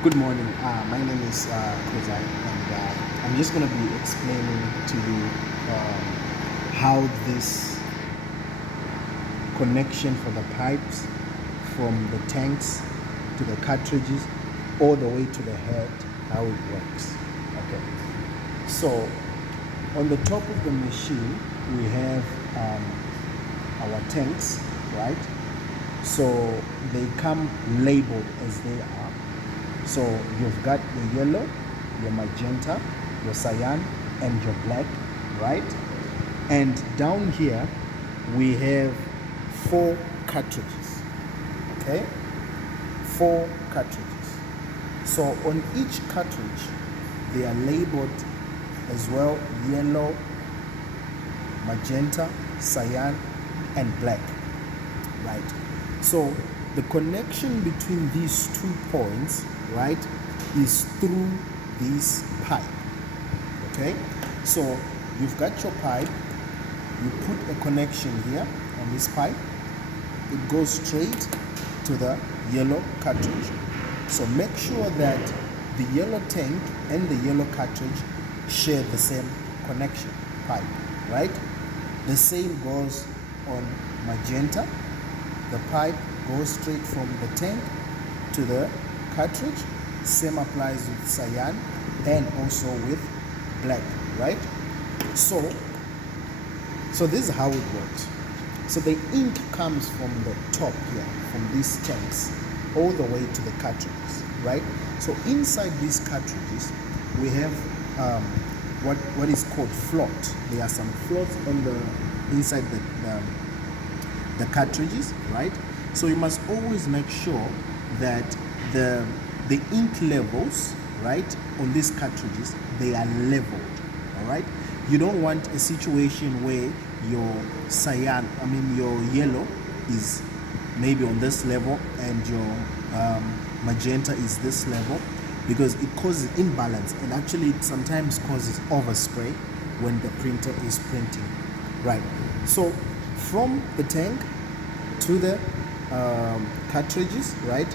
Good morning. My name is Kozai, and I'm just going to be explaining to you how this connection for the pipes from the tanks to the cartridges all the way to the head, how it works. Okay. So on the top of the machine, we have our tanks, right? So they come labeled as they are. So you've got your yellow, your magenta, your cyan, and your black, right? And down here, we have 4 cartridges, okay? 4 cartridges. So on each cartridge, they are labeled as well yellow, magenta, cyan, and black, right? So the connection between these 2 points, right, is through this pipe. Okay, so you've got your pipe, you put a connection here on this pipe, it goes straight to the yellow cartridge. So make sure that the yellow tank and the yellow cartridge share the same connection pipe, right? The same goes on magenta. The pipe goes straight from the tank to the cartridge. Same applies with cyan and also with black, right? So this is how it works. So the ink comes from the top here, from these tanks, all the way to the cartridges, right? So inside these cartridges, we have what is called float. There are some floats on the inside the cartridges, right? So you must always make sure that the ink levels, right, on these cartridges, they are leveled, all right? You don't want a situation where your yellow is maybe on this level and your magenta is this level, because it causes imbalance, and actually it sometimes causes overspray when the printer is printing, right? So from the tank to the cartridges, right?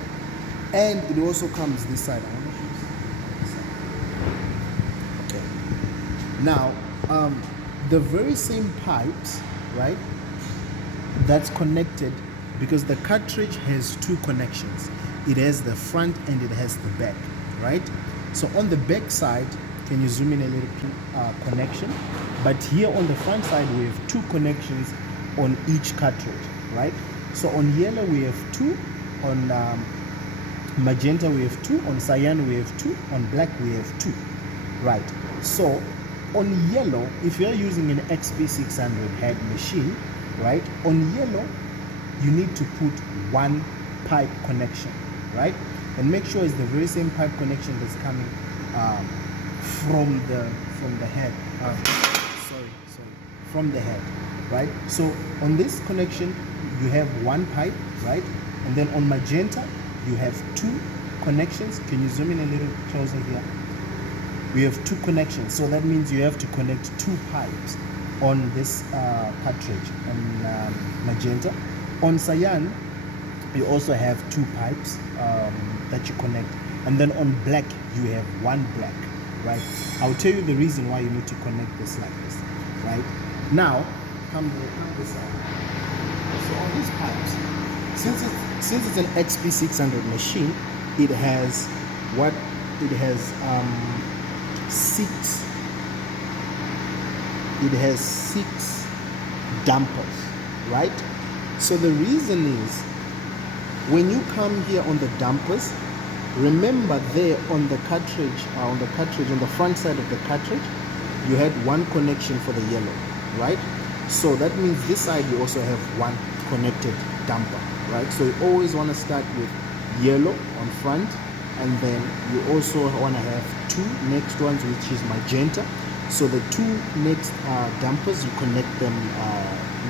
And it also comes this side. Okay. Now, the very same pipes, right? That's connected, because the cartridge has 2 connections. It has the front and it has the back, right? So on the back side, can you zoom in a little connection? But here on the front side, we have 2 connections on each cartridge, right? So on yellow we have 2, on magenta we have 2, on cyan we have 2, on black we have 2, right? So on yellow, if you're using an Xp600 head machine, right, on yellow you need to put 1 pipe connection, right? And make sure it's the very same pipe connection that's coming from the head. From the head, right? So on this connection you have 1 pipe, right? And then on magenta you have 2 connections. Can you zoom in a little closer here? We have 2 connections, so that means you have to connect 2 pipes on this cartridge on magenta. On cyan you also have 2 pipes that you connect, and then on black you have 1 black, right? I'll tell you the reason why you need to connect this like this, right? Now come this side. So on these pipes, since it's an Xp600 machine, it has 6 dampers, right? So the reason is, when you come here on the dampers, remember there on the cartridge, on the front side of the cartridge, you had 1 connection for the yellow, right? So that means this side you also have 1 connected damper, right? So you always want to start with yellow on front, and then you also want to have 2 next ones, which is magenta. So the 2 next dampers, you connect them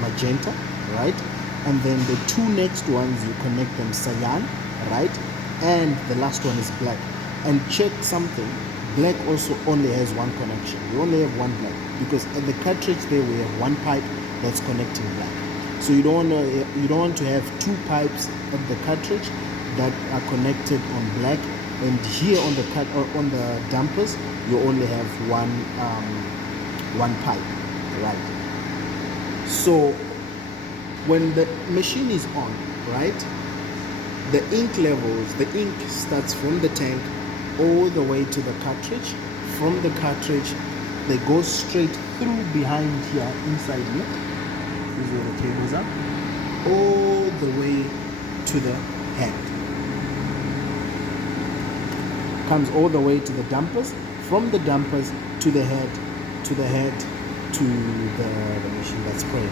magenta, right? And then the 2 next ones, you connect them cyan, right? And the last one is black. And check something, black also only has 1 connection. We only have 1 black, because at the cartridge there we have 1 pipe that's connecting black. So you don't want to have 2 pipes at the cartridge that are connected on black and here on the on the dampers you only have one pipe, right? So when the machine is on, right, the ink levels, the ink starts from the tank all the way to the cartridge. From the cartridge they go straight through behind here inside here. This is where the cables are, all the way to the head. Comes all the way to the dampers, from the dampers to the head, to the machine that's printing.